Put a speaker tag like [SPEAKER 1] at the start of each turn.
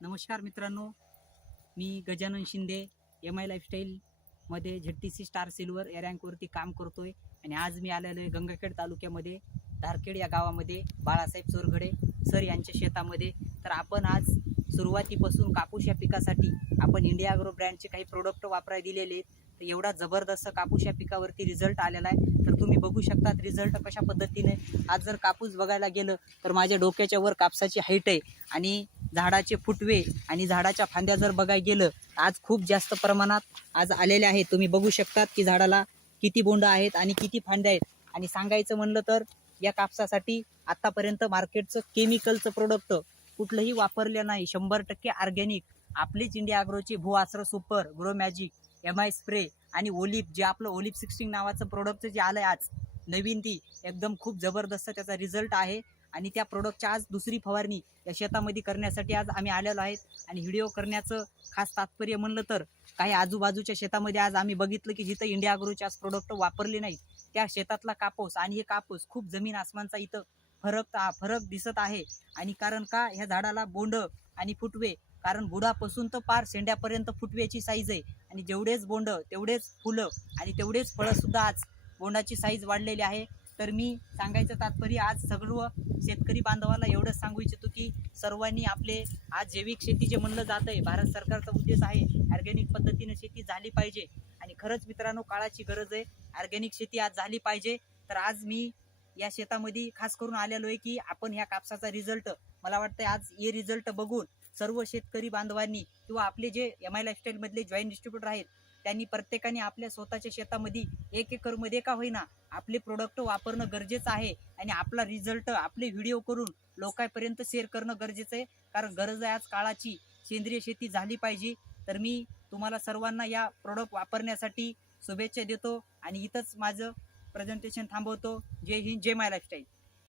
[SPEAKER 1] नमस्कार मित्रांनो मी Gajanan Shinde M I लाईफस्टाईलमध्ये Z T C star silver या रँकवरती काम करतो आहे आणि आज मी आलेलो आहे गंगाखेड तालुक्यामध्ये धारखेड या गावामध्ये बाळासाहेब चोरघडे सर यांच्या शेतामध्ये. तर आपण आज सुरुवातीपासून कापूस या पिकासाठी आपण इंडिया अग्रो ब्रँडचे काही प्रोडक्ट वापराय दिलेले आहेत. तर एवढा जबरदस्त कापूस या पिकावरती रिझल्ट आलेला आहे. तर तुम्ही बघू शकतात रिझल्ट कशा पद्धतीने. आज जर कापूस बघायला गेलं तर माझ्या डोक्याच्या वर कापसाची हाईट आहे. आणि झाडाचे फुटवे आणि झाडाच्या फांद्या जर बघायला गेलं आज खूप जास्त प्रमाणात आज आलेले आहेत. तुम्ही बघू शकतात की झाडाला किती बोंड आहेत आणि किती फांद्या आहेत. आणि सांगायचं म्हणलं तर या कापसासाठी आतापर्यंत मार्केटचं केमिकलचं प्रोडक्ट कुठलंही वापरलं नाही. शंभर टक्के ऑर्गॅनिक आपलीच इंडिया अग्रोची भू आसर super grow magic M I spray आणि ओलिप जे आपलं ओलिप सिक्स्टीन नावाचं प्रोडक्ट जे आलं आहे आज नवीन ती एकदम खूप जबरदस्त त्याचा रिझल्ट आहे. आणि त्या प्रोडक्टच्या आज दुसरी फवारणी या शेतामध्ये करण्यासाठी आज आम्ही आलेलो आहेत. आणि व्हिडिओ करण्याचं खास तात्पर्य म्हणलं तर काही आजूबाजूच्या शेतामध्ये आज आम्ही बघितलं की जिथं इंडिया अग्रोचे आज प्रोडक्ट वापरले नाही त्या शेतातला कापूस आणि हे कापूस खूप जमीन आसमानचा इथं फरक फरक दिसत आहे. आणि कारण का? ह्या झाडाला बोंड आणि फुटवे कारण बुडापासून तर पार शेंड्यापर्यंत फुटव्याची साईज आहे. आणि जेवढेच बोंड तेवढेच फुलं आणि तेवढेच फळंसुद्धा आज बोंडाची साईज वाढलेली आहे. तर मी सांगायचं तात्पर्य आज सर्व शेतकरी बांधवाला एवढंच सांगू इच्छितो की सर्वांनी आपले आज जैविक शेती जे म्हणलं जात आहे भारत सरकारचा उद्देश आहे ऑर्गॅनिक पद्धतीनं शेती झाली पाहिजे. आणि खरंच मित्रांनो काळाची गरज आहे ऑर्गॅनिक शेती आज झाली पाहिजे. तर आज मी या शेतामध्ये खास करून आलेलो आहे की आपण ह्या कापसाचा रिझल्ट मला वाटतं आज हे रिझल्ट बघून सर्व शेतकरी बांधवांनी किंवा आपले जे एम आय लाईफस्टाईलमधले जॉईंट डिस्ट्रीब्युटर आहेत त्यांनी प्रत्येकाने आपल्या स्वतःच्या शेतामध्ये एक एकरमध्ये का होईना आपले प्रोडक्ट वापरणं गरजेचं आहे आणि आपला रिझल्ट आपले व्हिडिओ करून लोकांपर्यंत शेअर करणं गरजेचं आहे. कारण गरज आहे आज काळाची. सेंद्रिय शेती झाली पाहिजे. तर मी तुम्हाला सर्वांना या प्रोडक्ट वापरण्यासाठी शुभेच्छा देतो आणि इथंच माझं प्रेझेंटेशन थांबवतो. जय हिंद जय माय लाईफस्टाईल